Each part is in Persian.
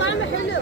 طعمه حلو.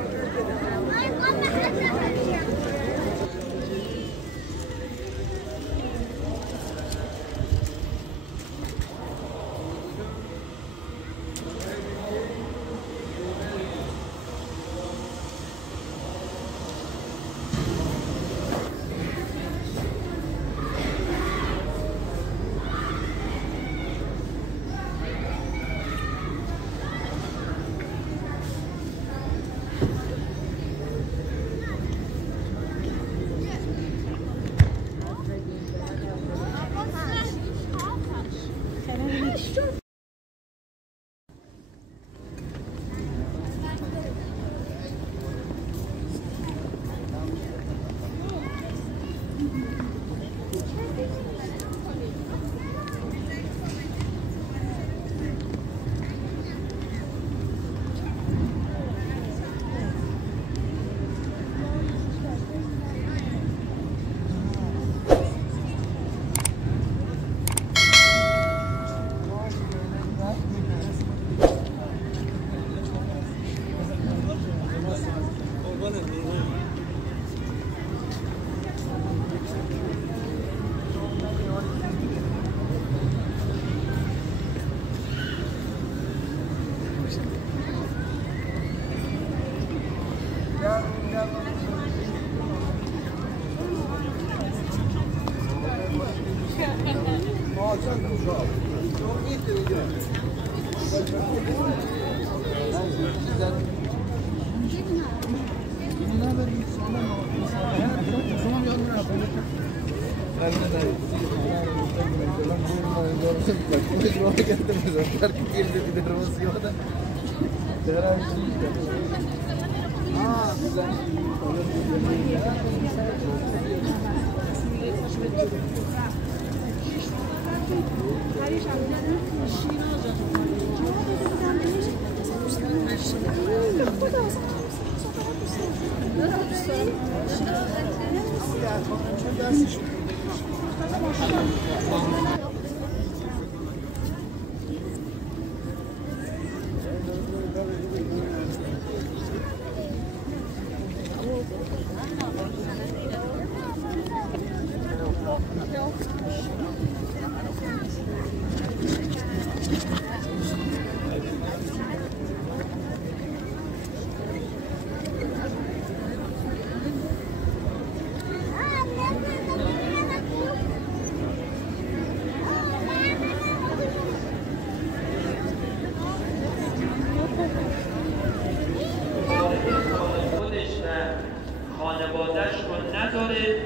خانواده‌اش رو نداره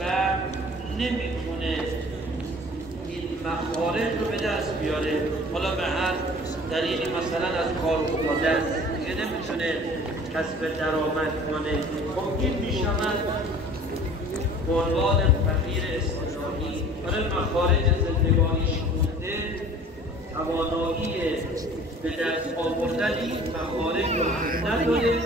و نمیتونه این مخارج رو به دست بیاره. حالا به هر دلیلی مثلا از کار افتاده است دیگه نمیتونه کسب درآمد کنه، خب این میشود به عنوان فقیر اصطلاحی برای مخارج زندگانیش مونده، توانایی به دست آوردن این مخارج رو نداره.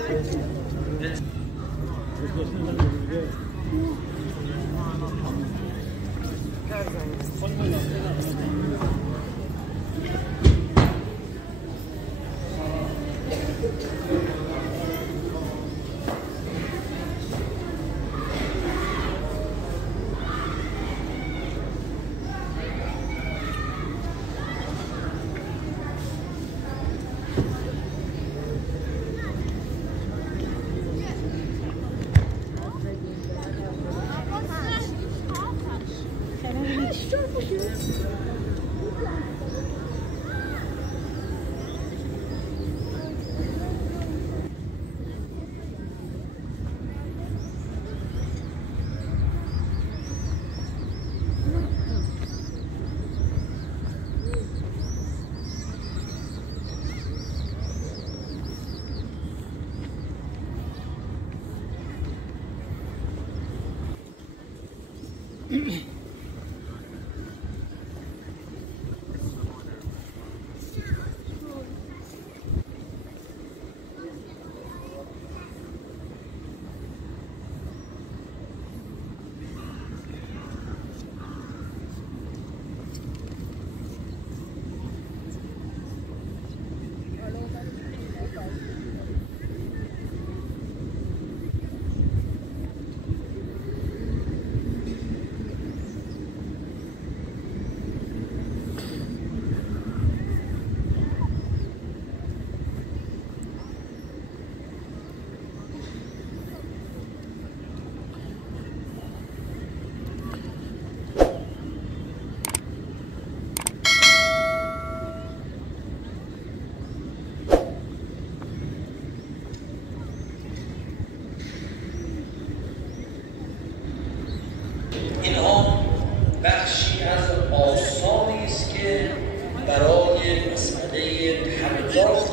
پرداخت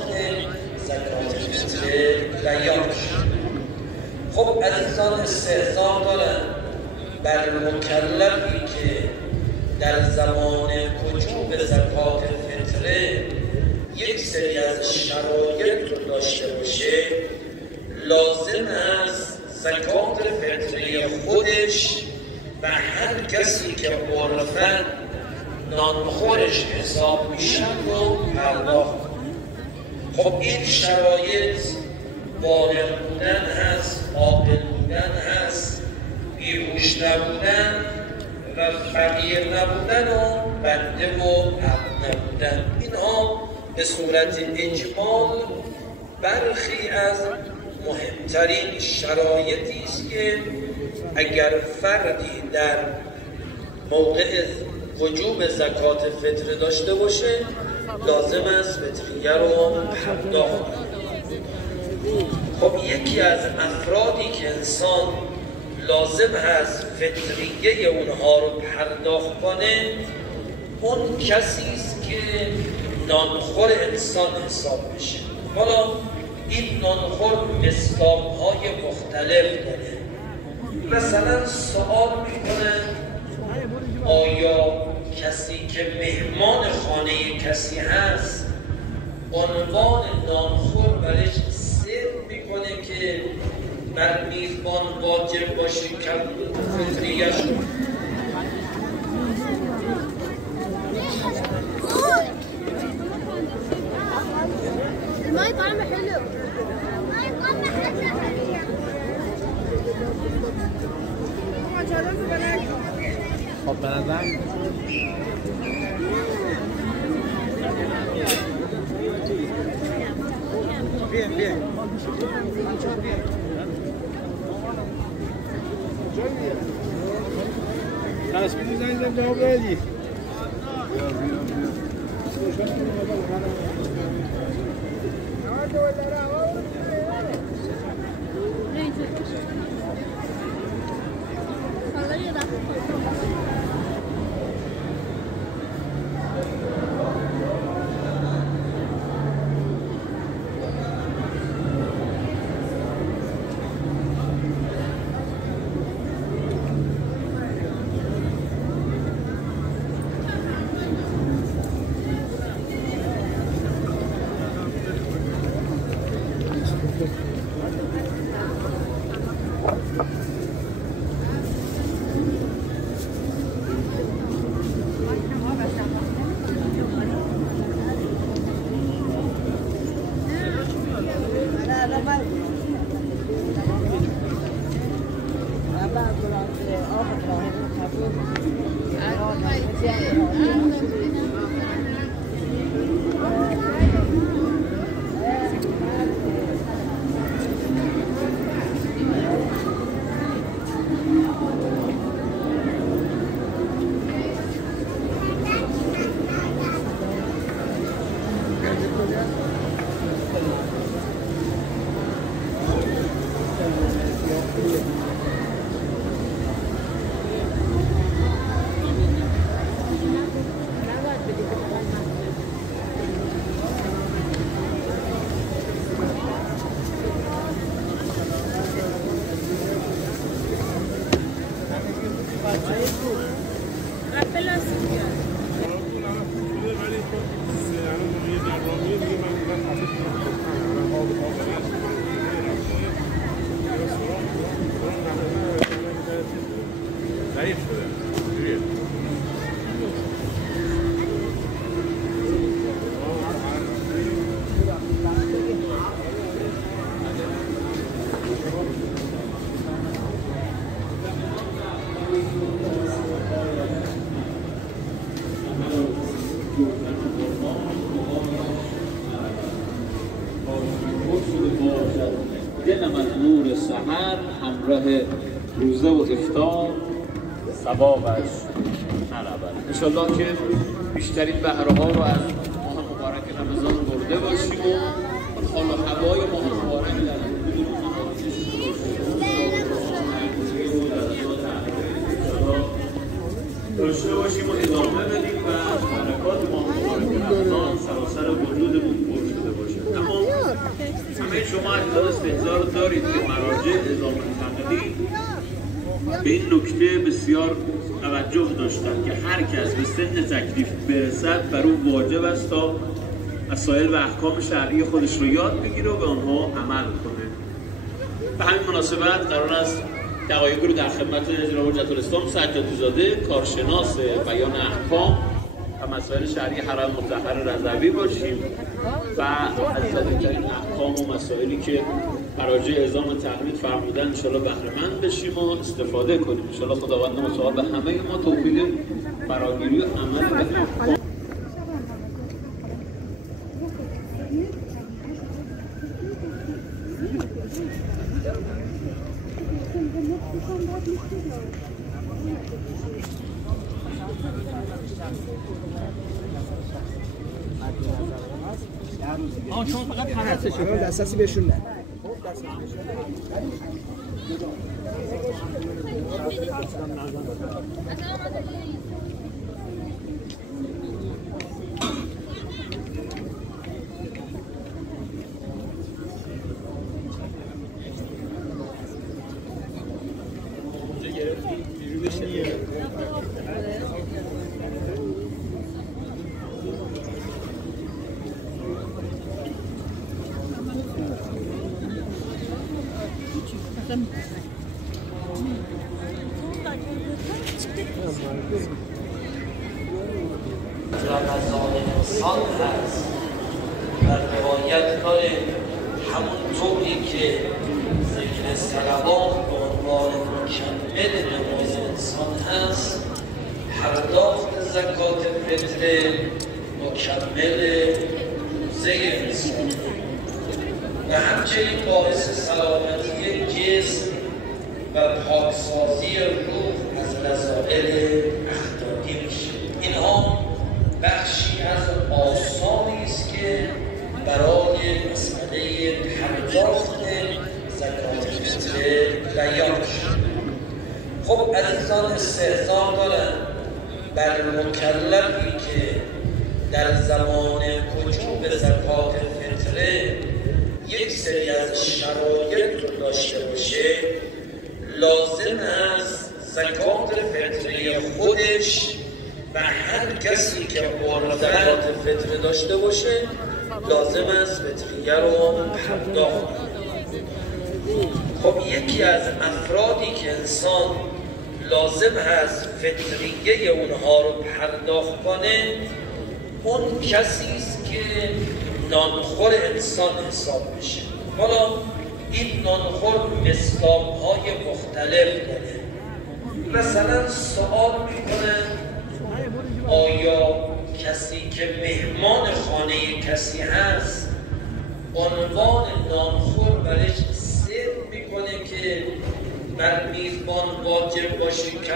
زکات فطره بیان شد. خب عزیزان استحضار دارن بر مکلفی که در زمان وجوب زکات فطره یک سری از شرایط رو داشته باشه، لازم است زکات فطره خودش و هر کسی که عرفاً نانخورش حساب میشن رو پرداخت. خب این شرایط بالغ بودن هست، عاقل بودن هست، بیهوش نبودن و فقیر نبودن و بنده و عبد نبودن. اینها به صورت اجمال برخی از مهمترین شرایطی است که اگر فردی در موقع وجوب زکات فطره داشته باشه لازم است فطریه رو پرداخت کنه. خب یکی از افرادی که انسان لازم هست فطریه اونها رو پرداخت کنه اون کسی است که نانخور انسان حساب بشه. حالا این نانخور اسلام‌های مختلف داره. مثلا سوال میکنه آیا کسی که مهمان خانه کسی هست عنوان نانخور برش صدق میکنه که بر میزبان واجب باشه کم فطریه شد؟ الماء طعمه حلو. خب به نظر بیاین تصمیم زنیدم جواب بدی. دلم از نور سحر همراه روزه و افطار ثوابش نرود. انشالله که بیشترین بهره ها رو از ماه مبارک رمضان برده باشیم و حال و هوای ماه مبارک در داشته باشیم و ادامه بدیم و برکات ماه مبارک رمضان سراسر وجودمون پر شده بیارید که مراجع نظام تقلید به این نکته بسیار توجه داشتن که هر کس به سن تکلیف برسد بر او واجب است تا مسائل و احکام شرعی خودش رو یاد بگیره و به آنها عمل کنه. به همین مناسبت قرار است دقایقی رو در خدمت جناب حجت الاسلام سجادی زاده کارشناس بیان احکام و مسائل شرعی حرم مطهر رضوی باشیم و از جدیدترین احکام و مسائلی که مراجع نظام تقلید فرمودن انشاءالله بهره مند بشیم و استفاده کنیم. انشاءالله خداوند متعال به همه ما توفیق فراگیری و عمل به احکام شما فقط پرستش کنید دسترسی بهشون نه. رمضان انسان هست در روایت داره همونطوری که ذکر صلوات به عنوان مکمل نماز انسان هست، پرداخت زکات فطر مکمل روزه انسان و همچنین باعث سلامتی جسم و پاکسازی روح از رذائل اخلاقی میشه. اینها بخشی از آثاری است که برای مسئله پرداخت زکات فطر بیان شد. خب عزیزان استحضار دارن بر مکلفی که در زمان وجوب زکات فطره یک سری از شرایط رو داشته باشه، لازم است زکات فطره خودش و هر کسی که قرض زکات فطره داشته باشه لازم است فطریه رو پرداخت کنه. خب یکی از افرادی که انسان لازم هست فطریه اونها رو پرداخت کنه اون کسی است که نانخور انسان حساب میشه. حالا این نانخور مصداق‌های مختلف داره. مثلا سوال میکنه آیا کسی که مهمان خانه کسی هست عنوان نانخور برش صدق میکنه که بر میزبان واجب باشه که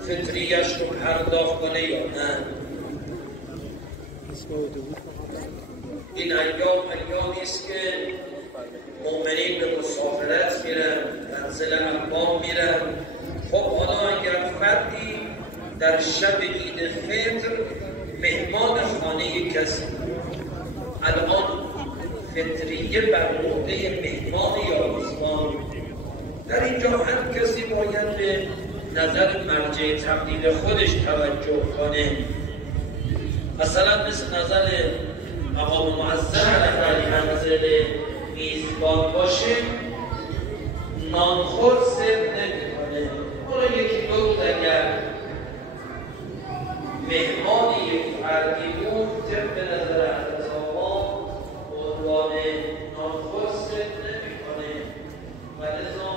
فطریش رو پرداخت کنه یا نه؟ این ایامی است که مؤمنین به مسافرت میرن، منزل اقوام میرن. خب حالا اگر فردی در شب عید فطر مهمان خانه کسی، الان فطریه بر عهده مهمان یا میزبان؟ در اینجا هر کسی باید به نظر مرجع تقلید خودش توجه کنه. مثلا مثل نظر مقام معظم رهبری منزل میزبان باشه نانخور صرف نمیکنه. اون یکی دوست اگر مهمان یک فردی بود طبق نظر حضرت آقا به عنوان نانخور صرف نمیکنه و لذا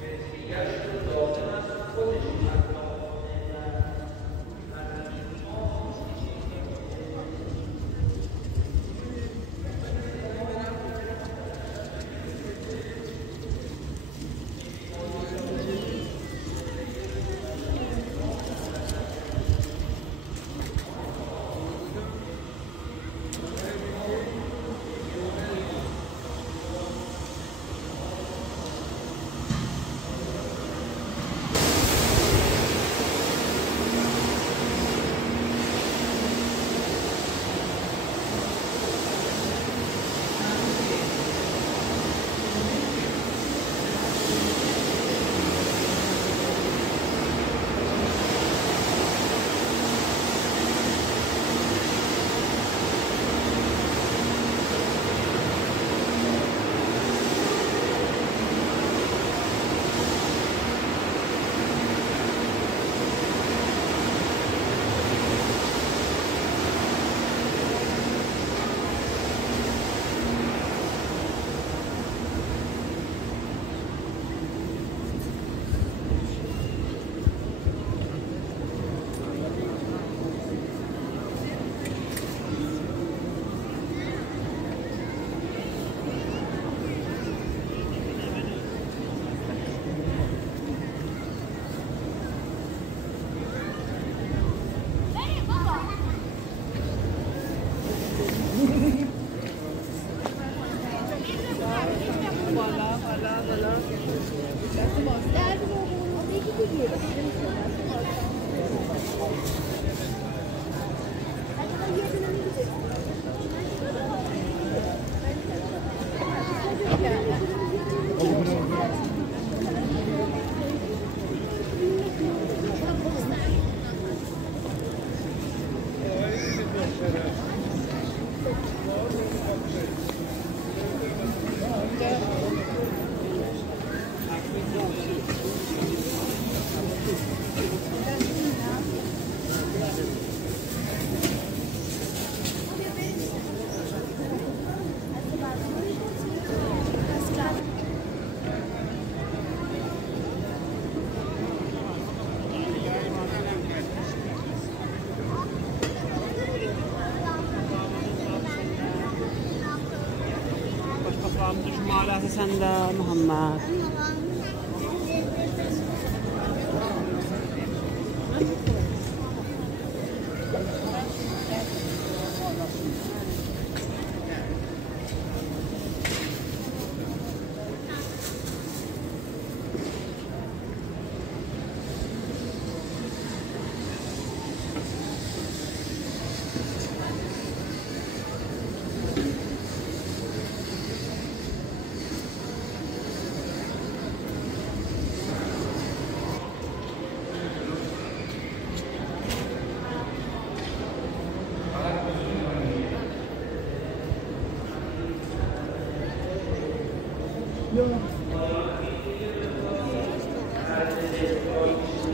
فطریه‌اش رو لازم است خودش شما على حسن محمد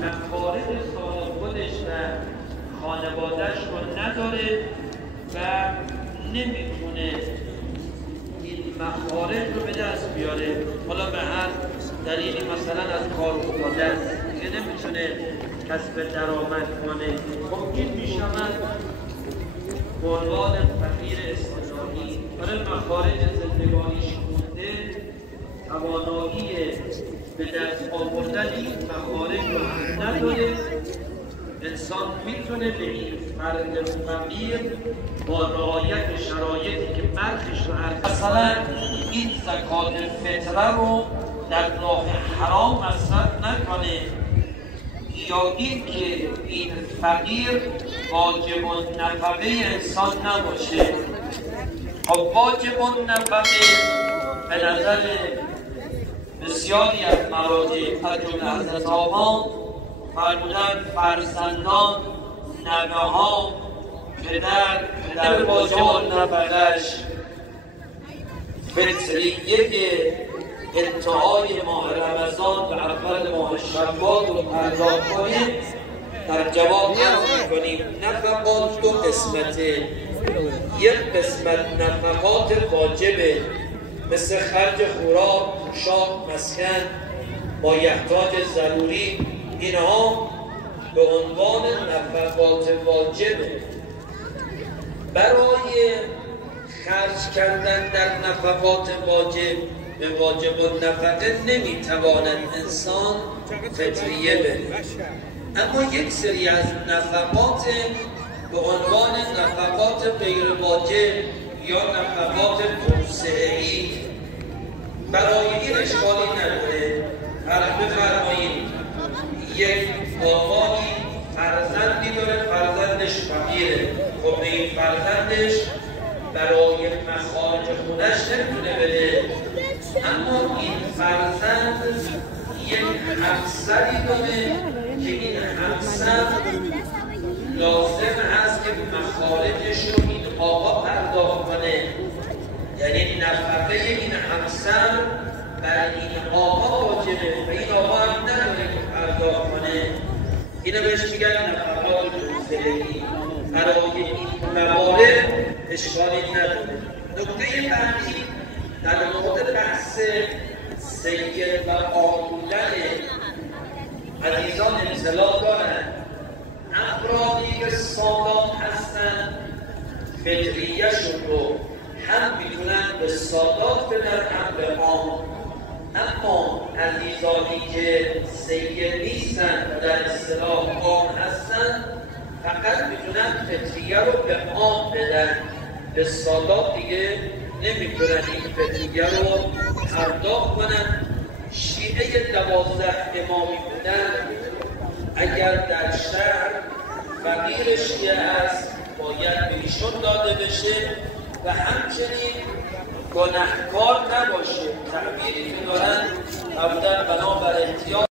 مخارج سال خودش و خانوادهش رو نداره و نمیتونه این مخارج رو به دست بیاره. حالا به هر دلیلی مثلا از کار افتاده است دیگه نمیتونه کسب درآمد کنه، خب این میشود به عنوان فقیر اصطلاحی. برای مخارج زندگانیش مونده، توانایی به دست آوردن این مخارج رو هم نداره. انسان میتونه به این فرد فقیر با رعایت شرایطی که برخیش رو مثلا این زکات فطره رو در راه حرام مصرف نکنه، یا این که این فقیر واجب النفقه انسان نباشه. خب واجب النفقه به نظر بسیاری از مراجع از جمله حضرت آقا فرمودن فرزندان، نوه‌ها، پدر واجب النفقه‌اش فطریه انتهای ماه رمضان و اول ماه شوال رو پرداخت کنیم. در جواب عرض می‌کنیم نفقات دو قسمته. یک قسمت نفقات واجبه مثل خرج خوراک، پوشاک، مسکن، مایحتاج ضروری، اینها به عنوان نفقات واجبه. برای خرج کردن در نفقات واجب به واجب النفقه نمیتواند انسان فطریه بده، اما یک سری از نفقات به عنوان نفقات غیر واجب یا نفقات توسعه‌ای برای این اشکالی نداره. فرض بفرمایید یک آقایی فرزندی داره، فرزندش فقیره، خب به این فرزندش برای مخارج خودش نمیتونه بده، اما این فرزند یک همسری داره که این همسر لازم هست که مخارجش رو این آقا پرداخت کنه، یعنی نفقه این همسر بر این آقا واجبه و این آقا هم نداره که پرداخت کنه. اینو بهش میگن نفقات توسعه‌ای. برای این موارد اشکالی نداره. نکته بعدی در مورد بحث سید و آمودن عزیزان اطلاع دارند. افرادی که سادات هستند فطریه‌شون رو هم میتونن به سادات بدن هم به عام، اما عزیزانی که سید نیستن و در اصطلاح عام هستن فقط میتونن فطریه رو به عام بدن، به سادات دیگه نمیتونن این فطریه رو پرداخت کنن. شیعه 12 امامی بودن اگر در شهر فقیر شیعه است باید به ایشون داده بشه و همچنین گناهکار نباشه. تعبیری که دارن ابدا بنابر احتیاط